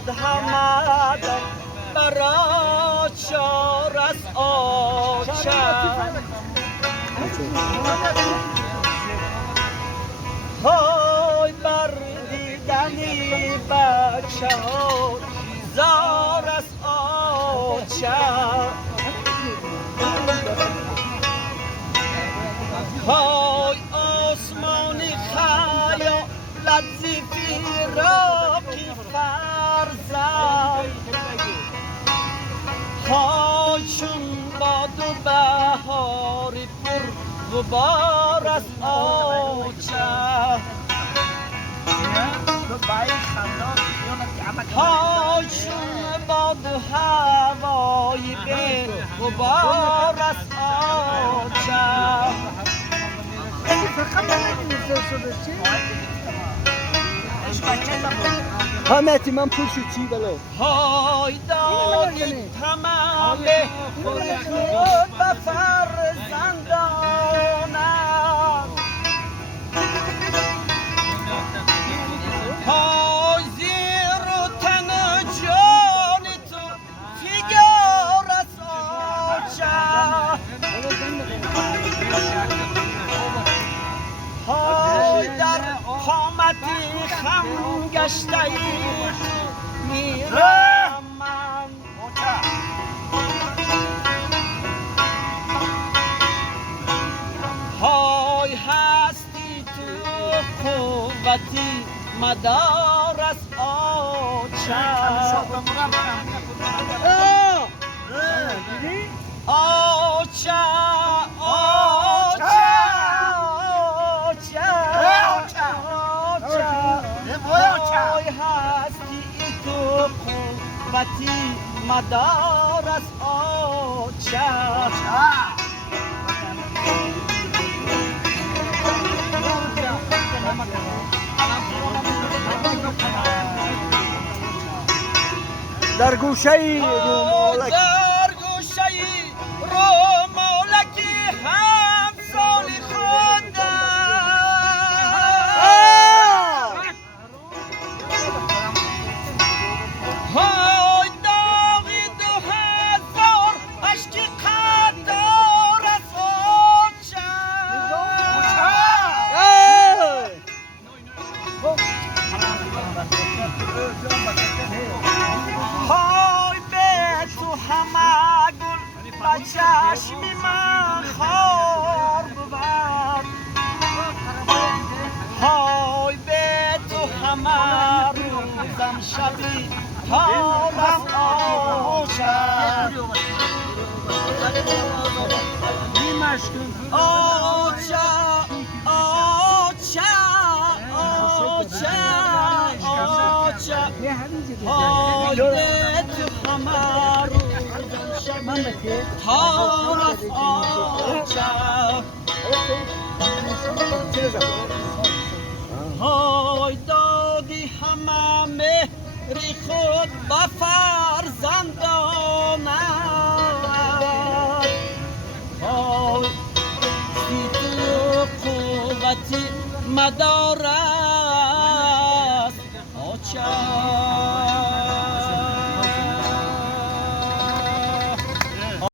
باشد همه برا چار از آچه های بر دیدنی بچه ها زار از آچه های آسمانی خیالت زیفی را کی فرزد های چون باد و بهاری پر غبار از آچه های چون باد و هوایی به غبار از آچه همتی من پول شو چی بلو های دادی تمام خود به فرزندانم های زیر و تن جان تو فیگار از آچه های در قامتی خم گشته ای میرم من های هستی تو قوتی مدار از آچه آچه های هستی تو قوتی مدار از آچه در گوشه ای رو در گوشه ای رو مولکی همسالی خوندم های داغی 2000 عشقی قدار از آچه های به تو همه گل با چشمی من خار بود های به تو همه روزم شبی تار از آچه آچه آچه آچه آچه های به تو همه روزم شبی تار از آچه های دادی همه مهری خود به فرزندانت های بی تو قوتی مدارت